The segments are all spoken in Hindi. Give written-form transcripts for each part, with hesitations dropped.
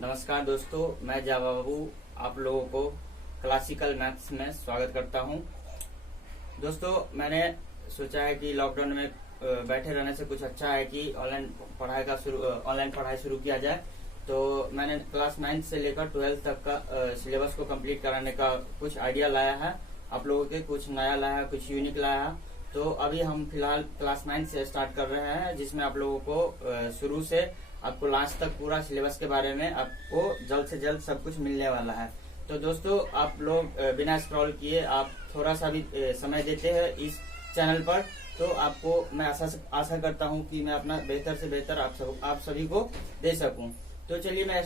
नमस्कार दोस्तों, मैं जावा बाबू आप लोगों को क्लासिकल मैथ्स में स्वागत करता हूं। दोस्तों, मैंने सोचा है कि लॉकडाउन में बैठे रहने से कुछ अच्छा है कि ऑनलाइन पढ़ाई शुरू किया जाए। तो मैंने क्लास 9 से लेकर 12 तक का सिलेबस को कंप्लीट कराने का कुछ आइडिया लाया है आप लोगों के, कुछ नया लाया है, कुछ यूनिक लाया है। तो अभी हम फिलहाल क्लास 9 से स्टार्ट कर रहे हैं, जिसमें आप लोगों को शुरू से आपको लास्ट तक पूरा सिलेबस के बारे में आपको जल्द से जल्द सब कुछ मिलने वाला है। तो दोस्तों, आप लोग बिना स्क्रॉल किए आप थोड़ा सा भी समय देते हैं इस चैनल पर, तो आपको मैं आशा करता हूं कि मैं अपना बेहतर से बेहतर आप सभी को दे सकूं। तो चलिए मैं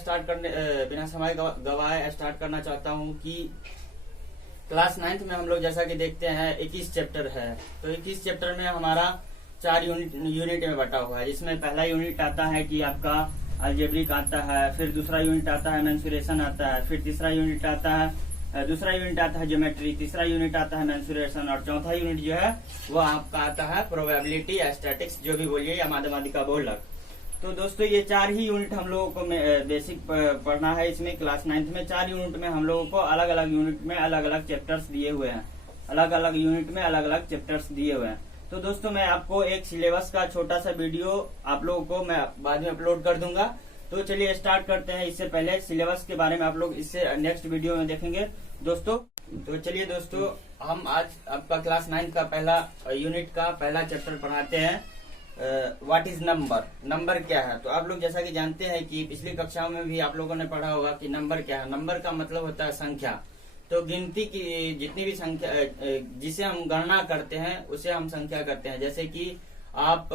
बिना समय गवाए स्टार्ट करना चाहता हूं कि क्लास 9 में हम लोग जैसा कि देखते हैं 21 चैप्टर है। तो 21 चैप्टर में हमारा 4 यूनिट में बटा हुआ है, जिसमें पहला यूनिट आता है कि आपका अलजेब्रिक आता है, फिर दूसरा यूनिट आता है मेंसुरेशन आता है, फिर तीसरा यूनिट आता है ज्योमेट्री, तीसरा यूनिट आता है मेंसुरेशन, और चौथा यूनिट जो है वो आपका आता है प्रोबेबिलिटी, स्टैटिक्स, जो भी बोलिए, या माध्यमातिका बहुलक। तो दोस्तों, ये 4 ही यूनिट हम लोगों को बेसिक पढ़ना है। इसमें क्लास 9 में 4 यूनिट में हम लोगों को अलग अलग यूनिट में अलग अलग चैप्टर्स दिए हुए हैं, अलग अलग यूनिट में अलग अलग चैप्टर्स दिए हुए हैं। तो दोस्तों, मैं आपको एक सिलेबस का छोटा सा वीडियो आप लोगों को मैं बाद में अपलोड कर दूंगा। तो चलिए स्टार्ट करते हैं। इससे पहले सिलेबस के बारे में आप लोग इससे नेक्स्ट वीडियो में देखेंगे दोस्तों। तो चलिए दोस्तों, हम आज आपका क्लास 9 का पहला यूनिट का पहला चैप्टर पढ़ाते हैं, व्हाट इज नंबर। नंबर क्या है? तो आप लोग जैसा कि जानते हैं कि पिछली कक्षाओं में भी आप लोगों ने पढ़ा होगा कि नंबर क्या है। नंबर का मतलब होता है संख्या। तो गिनती की जितनी भी संख्या जिसे हम गणना करते हैं उसे हम संख्या करते हैं। जैसे कि आप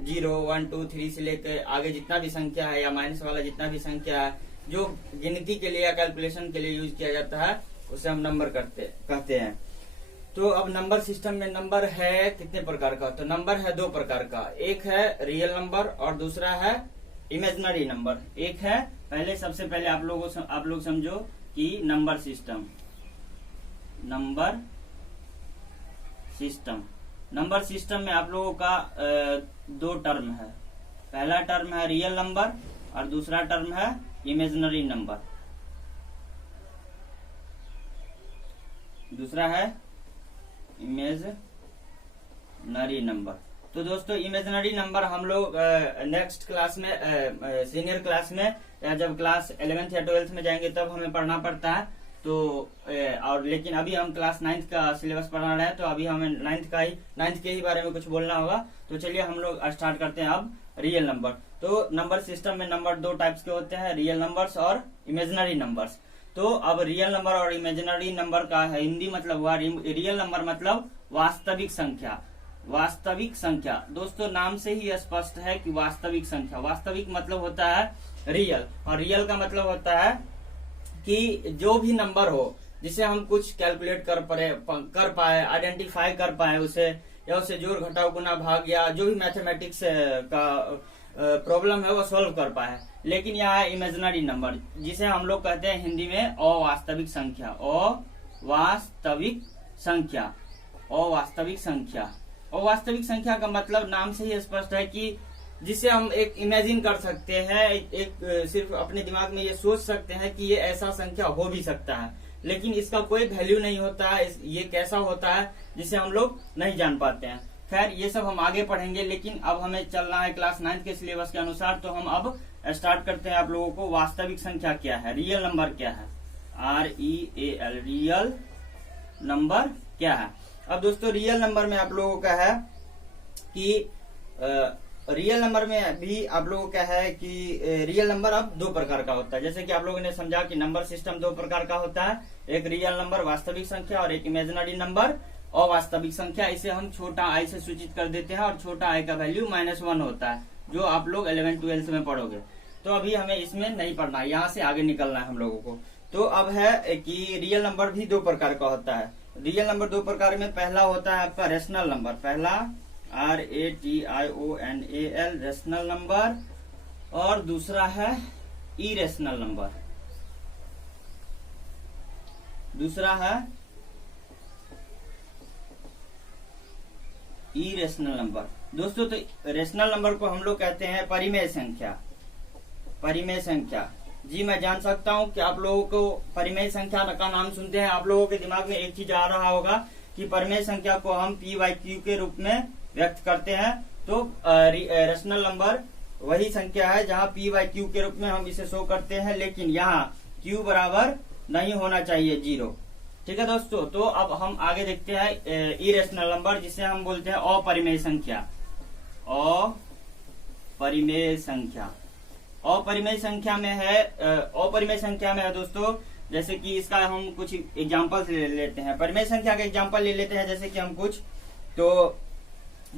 0, 1, 2, 3 से लेकर आगे जितना भी संख्या है, या माइनस वाला जितना भी संख्या है, जो गिनती के लिए या कैलकुलेशन के लिए यूज किया जाता है, उसे हम नंबर कहते हैं। तो अब नंबर सिस्टम में नंबर है कितने प्रकार का? तो नंबर है 2 प्रकार का। एक है रियल नंबर और दूसरा है इमेजिनरी नंबर। एक है सबसे पहले आप लोग समझो कि नंबर सिस्टम में आप लोगों का 2 टर्म है। पहला टर्म है रियल नंबर और दूसरा टर्म है इमेजिनरी नंबर। दूसरा है इमेजिनरी नंबर। तो दोस्तों, इमेजिनरी नंबर हम लोग नेक्स्ट क्लास में, सीनियर क्लास में, या जब क्लास 11th या 12th में जाएंगे तब हमें पढ़ना पड़ता है। तो लेकिन अभी हम क्लास 9 का सिलेबस पढ़ा रहे हैं, तो अभी हमें 9th के ही बारे में कुछ बोलना होगा। तो चलिए हम लोग स्टार्ट करते हैं अब रियल नंबर। तो नंबर सिस्टम में नंबर 2 टाइप्स के होते हैं, रियल नंबर्स और इमेजिनरी नंबर्स। तो अब रियल नंबर और इमेजिनरी नंबर का हिंदी मतलब हुआ, रियल नंबर मतलब वास्तविक संख्या। वास्तविक संख्या दोस्तों, नाम से ही स्पष्ट है कि वास्तविक संख्या। वास्तविक मतलब होता है रियल, और रियल का मतलब होता है कि जो भी नंबर हो जिसे हम कुछ कैलकुलेट कर पाए, आइडेंटिफाई कर पाए उसे, या उसे जोड़ घटाव गुना भाग या जो भी मैथमेटिक्स का प्रॉब्लम है वो सॉल्व कर पाए। लेकिन यह है इमेजिनरी नंबर, जिसे हम लोग कहते हैं हिंदी में अवास्तविक संख्या। अवास्तविक संख्या, अवास्तविक संख्या। अवास्तविक संख्या का मतलब नाम से ही स्पष्ट है कि जिसे हम एक इमेजिन कर सकते हैं, एक सिर्फ अपने दिमाग में ये सोच सकते हैं कि ये ऐसा संख्या हो भी सकता है, लेकिन इसका कोई वैल्यू नहीं होता है। ये कैसा होता है जिसे हम लोग नहीं जान पाते हैं। खैर, ये सब हम आगे पढ़ेंगे, लेकिन अब हमें चलना है क्लास 9 के सिलेबस के अनुसार। तो हम अब स्टार्ट करते हैं आप लोगों को वास्तविक संख्या क्या है, रियल नंबर क्या है, REAL, रियल नंबर क्या है। अब दोस्तों, रियल नंबर में आप लोगों का है कि रियल नंबर में भी आप लोगों का है कि रियल नंबर अब 2 प्रकार का होता है। जैसे कि आप लोगों ने समझा कि नंबर सिस्टम 2 प्रकार का होता है, एक रियल नंबर वास्तविक संख्या और एक इमेजिनरी नंबर अवास्तविक संख्या। इसे हम छोटा आई से सूचित कर देते हैं, और छोटा आई का वैल्यू -1 होता है, जो आप लोग 11th 12th में पढ़ोगे। तो अभी हमें इसमें नहीं पढ़ना है, यहाँ से आगे निकलना है हम लोगों को। तो अब है कि रियल नंबर भी 2 प्रकार का होता है। रियल नंबर 2 प्रकार में पहला होता है आपका रेशनल नंबर, पहला RATIONAL, रेशनल नंबर, और दूसरा है इरेशनल नंबर। दूसरा है इरेशनल नंबर। दोस्तों, तो रेशनल नंबर को हम लोग कहते हैं परिमेय संख्या। परिमेय संख्या जी मैं जान सकता हूँ कि आप लोगों को परिमेय संख्या का नाम सुनते हैं आप लोगों के दिमाग में एक चीज आ रहा होगा कि परिमेय संख्या को हम पी बाई क्यू के रूप में व्यक्त करते हैं। तो रेशनल नंबर वही संख्या है जहाँ पी बाई क्यू के रूप में हम इसे शो करते हैं, लेकिन यहाँ क्यू बराबर नहीं होना चाहिए 0। ठीक है दोस्तों, तो अब हम आगे देखते हैं इरेशनल नंबर जिसे हम बोलते हैं अपरिमेय संख्या। अपरिमेय संख्या, अपरिमेय संख्या में है दोस्तों, जैसे कि इसका हम कुछ एग्जांपल ले लेते हैं। परिमेय संख्या का एग्जांपल ले लेते हैं, जैसे कि हम कुछ, तो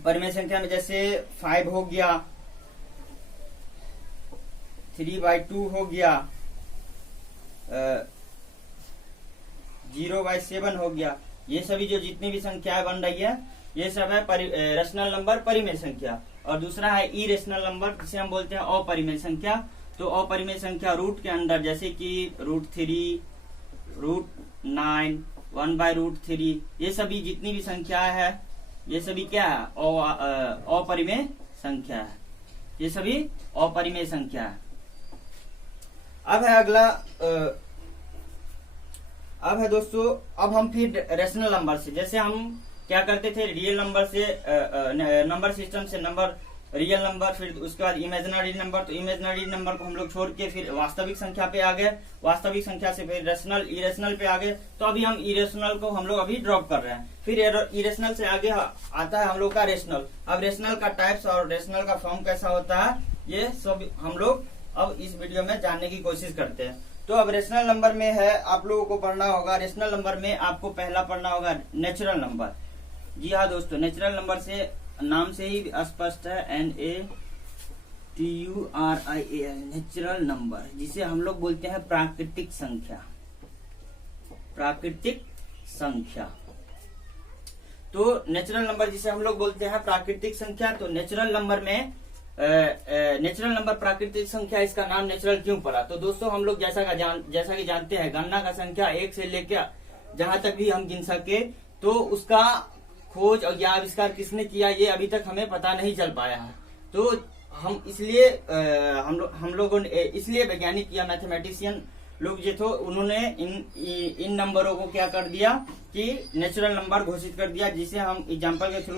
परिमेय संख्या में जैसे 5 हो गया, 3/2 हो गया, 0/7 हो गया। ये सभी जो जितनी भी संख्याएं बन रही है ये सब है रेशनल नंबर परिमेय संख्या। और दूसरा है इरेशनल नंबर जिसे हम बोलते हैं अपरिमेय संख्या। तो अपरिमेय संख्या रूट के अंदर, जैसे कि √3, √9, 1/√3, ये सभी जितनी भी संख्याएं है ये सभी क्या है, अपरिमेय संख्या है। ये सभी अपरिमेय संख्या है। अब है अगला, अब है दोस्तों, अब हम फिर रेशनल नंबर से, जैसे हम क्या करते थे रियल नंबर से, नंबर सिस्टम से नंबर, रियल नंबर, फिर उसके बाद इमेजिनरी नंबर। तो इमेजिनरी नंबर को हम लोग छोड़ के फिर वास्तविक संख्या पे आ गए, वास्तविक संख्या से फिर रेशनल, इरेशनल पे आ गए। तो अभी हम इरेशनल को हम लोग अभी ड्रॉप कर रहे हैं। फिर इरेशनल से आगे आता है हम लोग का रेशनल। अब रेशनल का टाइप्स और रेशनल का फॉर्म कैसा होता है ये सब हम लोग अब इस वीडियो में जानने की कोशिश करते हैं। तो अब रेशनल नंबर में है, आप लोगों को पढ़ना होगा, रेशनल नंबर में आपको पहला पढ़ना होगा नेचुरल नंबर। जी हाँ दोस्तों, नेचुरल नंबर से नाम से ही स्पष्ट है, NATURIAL, नेचुरल नंबर, जिसे हम लोग बोलते हैं प्राकृतिक संख्या। प्राकृतिक संख्या, तो नेचुरल नंबर जिसे हम लोग बोलते हैं प्राकृतिक संख्या। तो नेचुरल नंबर में नेचुरल नंबर प्राकृतिक संख्या, इसका नाम नेचुरल क्यों पड़ा? तो दोस्तों हम लोग जैसा कि जानते हैं, गणना का संख्या 1 से लेकर जहां तक भी हम गिन सके, तो उसका खोज और या आविष्कार किसने किया ये अभी तक हमें पता नहीं चल पाया है। तो हम इसलिए हम लोगों ने इसलिए वैज्ञानिक या मैथमेटिशियन लोग जो थे उन्होंने इन नंबरों को क्या कर दिया कि नेचुरल नंबर घोषित कर दिया, जिसे हम एग्जांपल के थ्रू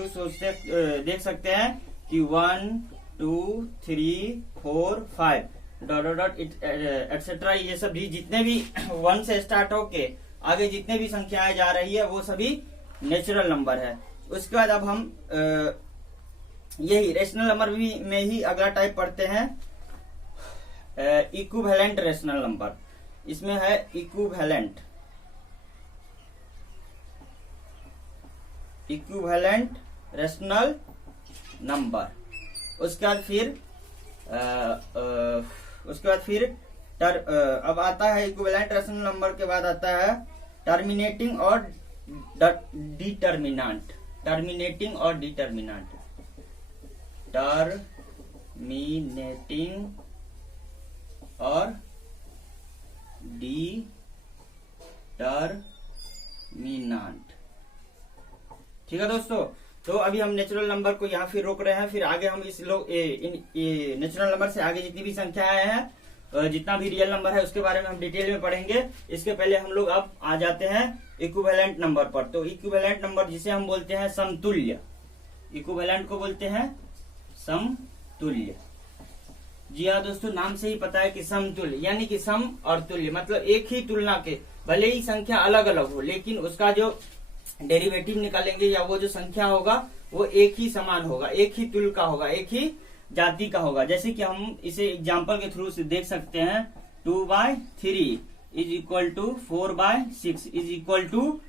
देख सकते हैं कि 1, 2, 3, 4, 5 ... एटसेट्रा, ये सभी जितने भी 1 से स्टार्ट होके आगे जितने भी संख्याएं जा रही है वो सभी नेचुरल नंबर है। उसके बाद अब हम यही रेशनल नंबर में ही अगला टाइप पढ़ते हैं, इक्विवेलेंट रेशनल नंबर। इसमें है इक्विवेलेंट रेशनल नंबर। उसके बाद फिर अब आता है इक्विवेलेंट रेशनल नंबर के बाद आता है टर्मिनेटिंग और डिटर्मिनेंट। टर्मिनेटिंग और डिटर्मिनेंट, टर्मिनेटिंग और डिटर्मिनेंट। ठीक है दोस्तों, तो अभी हम नेचुरल नंबर को यहाँ फिर रोक रहे हैं। फिर आगे हम इस लोग नेचुरल नंबर से आगे जितनी भी संख्याएं हैं, जितना भी रियल नंबर है उसके बारे में हम डिटेल में पढ़ेंगे। इसके पहले हम लोग अब आ जाते हैं इक्विवेलेंट नंबर पर। तो इक्विवेलेंट नंबर जिसे हम बोलते हैं समतुल्य, इक्विवेलेंट को बोलते हैं समतुल्य। जी हाँ दोस्तों, नाम से ही पता है कि समतुल्य, यानी कि सम और तुल्य, मतलब एक ही तुलना के, भले ही संख्या अलग अलग हो लेकिन उसका जो डेरिवेटिव निकालेंगे या वो जो संख्या होगा वो एक ही समान होगा, एक ही तुल्य का होगा, एक ही जाति का होगा। जैसे कि हम इसे एग्जाम्पल के थ्रू से देख सकते हैं, 2/3 is equal to 4/6 is equal to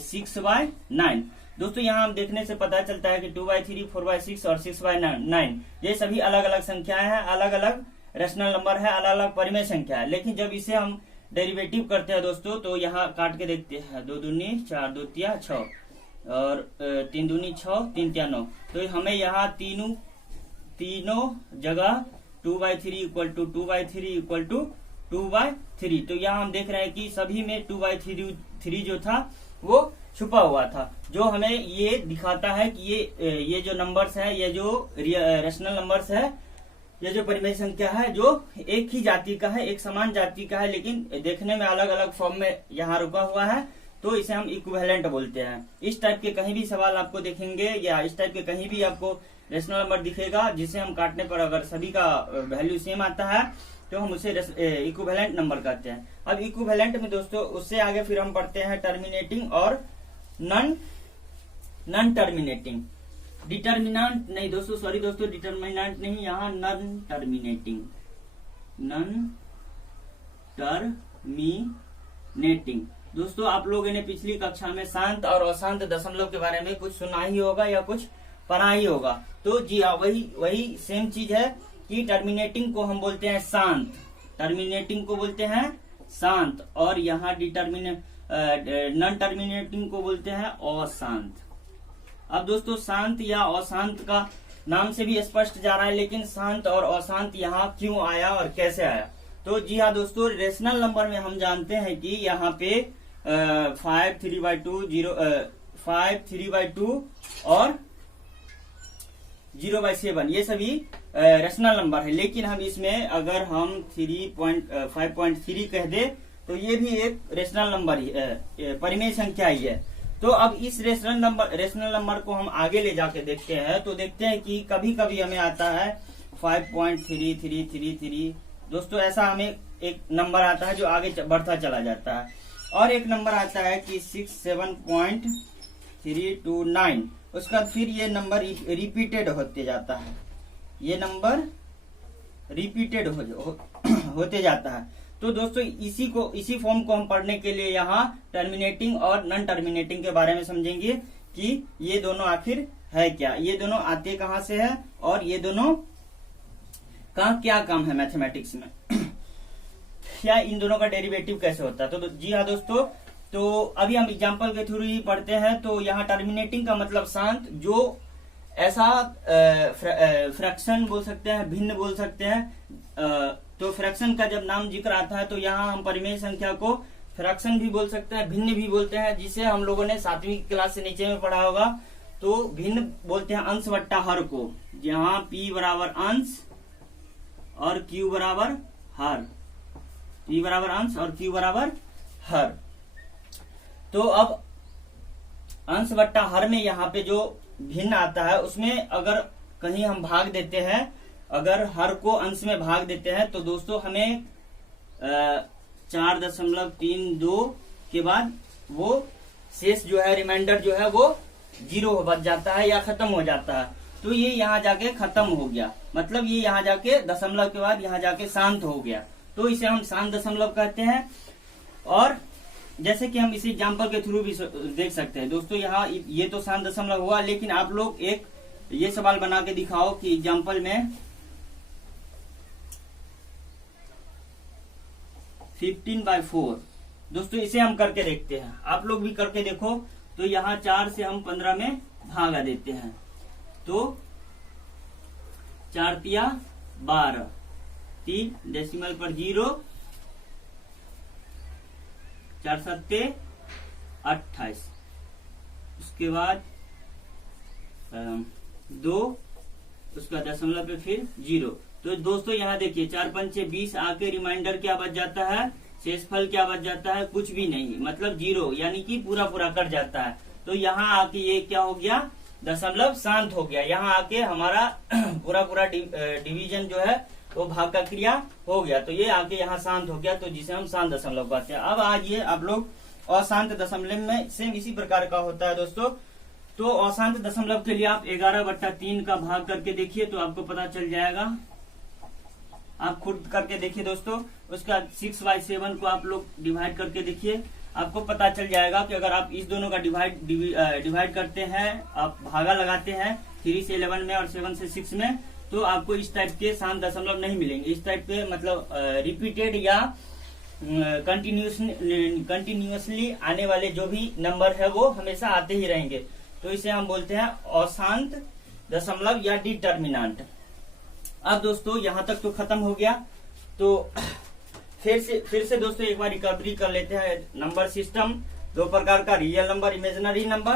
6/9। दोस्तों यहाँ हम देखने से पता चलता है कि 2/3, 4/6 और 6/9 ये सभी अलग अलग संख्याएं हैं, अलग अलग रेशनल नंबर है, अलग अलग परिमेय संख्या है। लेकिन जब इसे हम डेरिवेटिव करते हैं दोस्तों, तो यहाँ काट के देखते हैं, 2 दूनी 4, 2 तिया 6 और 3 दूनी 6, 3 तिया 9। तो हमें यहाँ तीनों जगह 2/3 इक्वल टू 2/3 इक्वल टू 2/3। तो यहाँ हम देख रहे हैं कि सभी में 2/3 जो था वो छुपा हुआ था, जो हमें ये दिखाता है कि ये जो नंबर्स है, ये जो रेशनल नंबर्स है ये जो परिमेय संख्या है जो एक ही जाति का है, एक समान जाति का है, लेकिन देखने में अलग अलग फॉर्म में यहाँ रुका हुआ है, तो इसे हम इक्विवेलेंट बोलते हैं। इस टाइप के कहीं भी सवाल आपको देखेंगे या इस टाइप के कहीं भी आपको रेशनल नंबर दिखेगा जिसे हम काटने पर अगर सभी का वैल्यू सेम आता है तो हम उसे इक्विवेलेंट नंबर कहते हैं। अब इक्विवेलेंट में दोस्तों उससे आगे फिर हम पढ़ते हैं टर्मिनेटिंग और नॉन टर्मिनेटिंग। डिटर्मिनेंट नहीं दोस्तों, सॉरी दोस्तों, डिटर्मिनेंट नहीं, यहाँ नॉन टर्मिनेटिंग। दोस्तों आप लोगों ने पिछली कक्षा में शांत और अशांत दशमलव के बारे में कुछ सुना ही होगा या कुछ पढ़ा ही होगा। तो जी हाँ, वही सेम चीज है कि टर्मिनेटिंग को हम बोलते हैं शांत, टर्मिनेटिंग को बोलते हैं शांत, और यहाँ नॉन टर्मिनेटिंग को बोलते हैं अशांत। अब दोस्तों शांत या अशांत का नाम से भी स्पष्ट जा रहा है, लेकिन शांत और अशांत यहाँ क्यों आया और कैसे आया? तो जी हाँ दोस्तों, रेशनल नंबर में हम जानते हैं कि यहाँ पे 5 3/2 और 0/7 ये सभी रेशनल नंबर है, लेकिन हम इसमें अगर हम 5.3 कह दे तो ये भी एक रेशनल नंबर ही परिमेय संख्या ही है। तो अब इस रेशनल नंबर को हम आगे ले जाके देखते हैं, तो देखते हैं कि कभी कभी हमें आता है 5.3333। दोस्तों ऐसा हमें एक नंबर आता है जो आगे बढ़ता चला जाता है, और एक नंबर आता है कि 67.329। उसका फिर ये नंबर रिपीटेड होते जाता है, ये नंबर रिपीटेड होते जाता है। तो दोस्तों इसी फॉर्म को हम पढ़ने के लिए यहाँ टर्मिनेटिंग और नॉन टर्मिनेटिंग के बारे में समझेंगे कि ये दोनों आखिर है क्या, ये दोनों आते कहाँ से है और ये दोनों का क्या काम है मैथमेटिक्स में या इन दोनों का डेरिवेटिव कैसे होता है। तो जी हाँ दोस्तों, तो अभी हम एग्जांपल के थ्रू ही पढ़ते हैं। तो यहाँ टर्मिनेटिंग का मतलब शांत, जो ऐसा फ्रैक्शन बोल सकते हैं, भिन्न बोल सकते हैं। तो फ्रैक्शन का जब नाम जिक्र आता है तो यहाँ हम परिमेय संख्या को फ्रैक्शन भी बोल सकते हैं, भिन्न भी बोलते हैं, जिसे हम लोगों ने 7वीं क्लास से नीचे में पढ़ा होगा। तो भिन्न बोलते हैं अंश बट्टा हर को, जहाँ P बराबर अंश और Q बराबर हर, P बराबर अंश और Q बराबर हर। तो अब अंश बट्टा हर में यहाँ पे जो भिन्न आता है उसमें अगर कहीं हम भाग देते हैं, अगर हर को अंश में भाग देते हैं तो दोस्तों हमें 4.32 के बाद वो शेष जो है, रिमाइंडर जो है वो 0 बच जाता है या खत्म हो जाता है। तो ये यहाँ जाके खत्म हो गया, मतलब ये यहाँ जाके दशमलव के बाद यहाँ जाके शांत हो गया, तो इसे हम शांत दशमलव कहते हैं। और जैसे कि हम इसी एग्जाम्पल के थ्रू भी देख सकते हैं दोस्तों, यहाँ ये तो शांत दशमलव हुआ, लेकिन आप लोग एक ये सवाल बना के दिखाओ कि एग्जाम्पल में 15/4। दोस्तों इसे हम करके देखते हैं, आप लोग भी करके देखो। तो यहाँ 4 से हम 15 में भागा देते हैं, तो 4 तिया 12, 3 डेसिमल पर 0, 4 सत्ते 28, उसके बाद 2, उसका दशमलव पे फिर 0। तो दोस्तों यहाँ देखिए 4 पंचे 20 आके रिमाइंडर क्या बच जाता है, शेषफल क्या बच जाता है, कुछ भी नहीं, मतलब 0, यानी कि पूरा कट जाता है। तो यहाँ आके ये क्या हो गया, दशमलव शांत हो गया। यहाँ आके हमारा पूरा डिवीजन जो है वो भाग का क्रिया हो गया, तो ये आके यहाँ शांत हो गया, तो जिसे हम शांत दशमलव कहते हैं। अब आइए आप लोग अशांत दशमलव में सेम इसी प्रकार का होता है दोस्तों। तो अशांत दशमलव के लिए आप 11/3 का भाग करके देखिए तो आपको पता चल जाएगा, आप खुद करके देखिए दोस्तों। उसका 6/7 को आप लोग डिवाइड करके देखिए, आपको पता चल जाएगा कि अगर आप इस दोनों का डिवाइड करते हैं, आप भागा लगाते हैं 3 से 11 में और 7 से 6 में, तो आपको इस टाइप के शांत दशमलव नहीं मिलेंगे। इस टाइप के मतलब रिपीटेड या कंटिन्यूअसली आने वाले जो भी नंबर है वो हमेशा आते ही रहेंगे, तो इसे हम बोलते हैं अशांत दशमलव या डिटर्मिनेंट। अब दोस्तों यहाँ तक तो खत्म हो गया, तो फिर से दोस्तों एक बार रिकवरी कर लेते हैं। नंबर सिस्टम 2 प्रकार का, रियल नंबर, इमेजिनरी नंबर।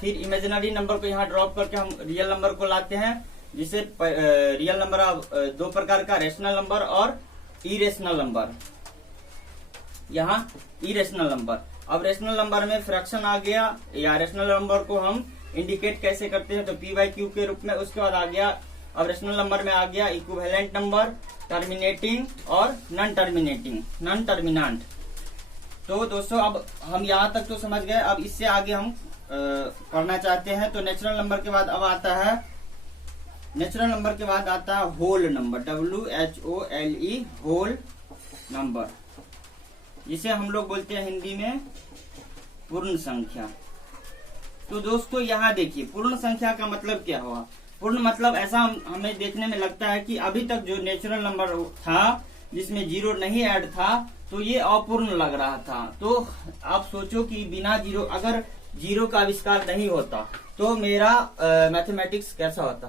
फिर इमेजिनरी नंबर को यहाँ ड्रॉप करके हम रियल नंबर को लाते हैं। जिसे रियल नंबर दो प्रकार का, रेशनल नंबर और इरेशनल नंबर। यहाँ इरेशनल नंबर। अब रेशनल नंबर में फ्रैक्शन आ गया, या रेशनल नंबर को हम इंडिकेट कैसे करते हैं तो p/q के रूप में। उसके बाद आ गया, अब रेशनल नंबर में आ गया इक्विवेलेंट नंबर, टर्मिनेटिंग और नॉन टर्मिनेंट। तो दोस्तों अब हम यहाँ तक तो समझ गए। अब इससे आगे हम पढ़ना चाहते हैं। तो नेचुरल नंबर के बाद अब आता है, नेचुरल नंबर के बाद आता है whole number, WHOLE, whole number, जिसे हम लोग बोलते हैं हिंदी में पूर्ण संख्या। तो दोस्तों यहाँ देखिए, पूर्ण संख्या का मतलब क्या हुआ। पूर्ण मतलब ऐसा हमें देखने में लगता है कि अभी तक जो नेचुरल नंबर था जिसमें जीरो नहीं ऐड था, तो ये अपूर्ण लग रहा था। तो आप सोचो कि बिना जीरो, अगर जीरो का आविष्कार नहीं होता तो मेरा मैथमेटिक्स कैसा होता।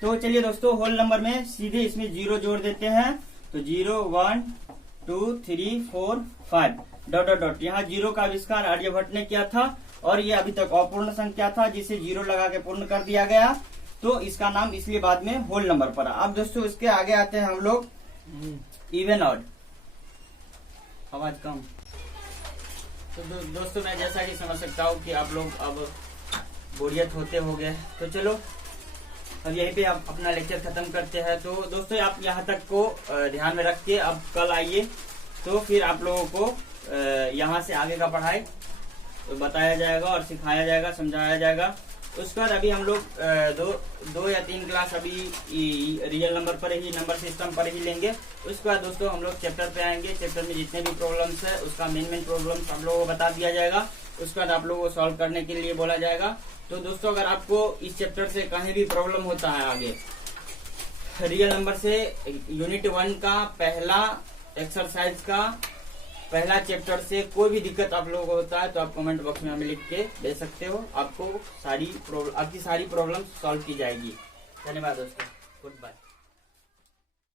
तो चलिए दोस्तों, होल नंबर में सीधे इसमें जीरो जोड़ देते हैं। तो 0 1 2 3 4 5 डॉट डॉट डॉट। यहाँ जीरो का आविष्कार आर्यभट्ट ने किया था और ये अभी तक अपूर्ण संख्या था जिसे जीरो लगा के पूर्ण कर दिया गया। तो इसका नाम इसलिए बाद में होल नंबर पड़ा। अब दोस्तों इसके आगे आते हैं हम लोग इवन ऑड। आवाज कम। तो दोस्तों मैं जैसा कि समझ सकता हूँ कि आप लोग अब बोरियत होते हो गए। तो चलो अब यहीं पे आप अपना लेक्चर खत्म करते हैं। तो दोस्तों आप यहाँ तक को ध्यान में रख के अब कल आइए, तो फिर आप लोगों को यहाँ से आगे का पढ़ाई बताया जाएगा और सिखाया जाएगा, समझाया जाएगा। उसके बाद अभी हम लोग दो या तीन क्लास अभी रियल नंबर पर ही, नंबर सिस्टम पर ही लेंगे। उसके बाद दोस्तों हम लोग चैप्टर पे आएंगे। चैप्टर में जितने भी प्रॉब्लम्स है उसका मेन प्रॉब्लम्स आप लोगों को बता दिया जाएगा। उसके बाद आप लोगों को सॉल्व करने के लिए बोला जाएगा। तो दोस्तों अगर आपको इस चैप्टर से कहीं भी प्रॉब्लम होता है आगे रियल नंबर से, यूनिट 1 का पहला एक्सरसाइज का पहला चैप्टर से कोई भी दिक्कत आप लोगों को होता है तो आप कमेंट बॉक्स में हमें लिख के दे सकते हो। आपकी सारी प्रॉब्लम सॉल्व की जाएगी। धन्यवाद दोस्तों, गुड बाय।